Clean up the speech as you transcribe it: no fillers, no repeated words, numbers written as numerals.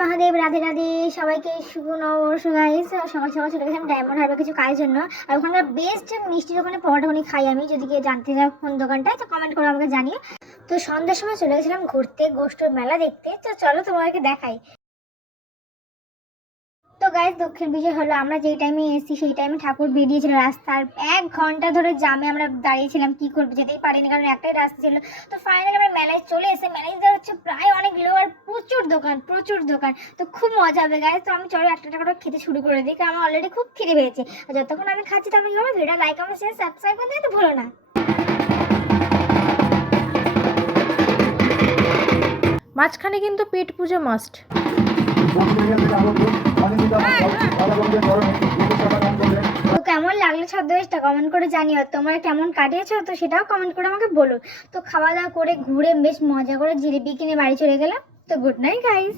মহাদেব, রাধে রাধে। সবাইকে শুভ নববর্ষ গাইস। সকাল সকাল চলে গেছিলাম ডায়মন্ড হারবার কিছু কাজের জন্য। আর ওখানকার বেস্ট মিষ্টির দোকানে পরোটা বানিয়ে খাই আমি। যদি কেউ জানতে চাও কোন দোকানটায়, তো কমেন্ট করে আমাকে জানিও। তো সন্ধ্যার সময় চলে গেছিলাম ঘুরতে, গোষ্ঠীর মেলা দেখতে। তো চলো তোমাদেরকে দেখাই। তো গাইস, দুঃখের বিষয় হলো আমরা যেই টাইমে এসেছি সেই টাইমে ঠাকুর বেরিয়েছিল রাস্তার। 1 ঘন্টা ধরে জামে আমরা দাঁড়িয়েছিলাম, কি করবো, যেতেই পারিনি কারণ একটাই রাস্তা ছিল। তো ফাইনালি আমরা মেলায় চলে এসে, মেলায় হচ্ছে প্রায় অনেক লোক আর প্রচুর দোকান প্রচুর দোকান। তো খুব মজা হবে গাইস। তো আমি চলো একটা করে খেতে শুরু করে দিই, কারণ আমার অলরেডি খুব খিদে পেয়েছে। আর যতক্ষণ আমি খাচ্ছি তখন কি হবে, video like comment share subscribe করতে তো ভুলো না। মাঝখানে কিন্তু পেট পুজো মাস্ট। তো কেমন লাগলো ছদ্মবেশটা কমেন্ট করে জানিও। তোমরা কেমন কাটিয়েছো তো সেটাও কমেন্ট করে আমাকে বলো। তো খাওয়া দাওয়া করে ঘুরে বেশ মজা করে জিলিপি কিনে বাড়ি চলে গেলাম। তো গুড নাইট গাইস।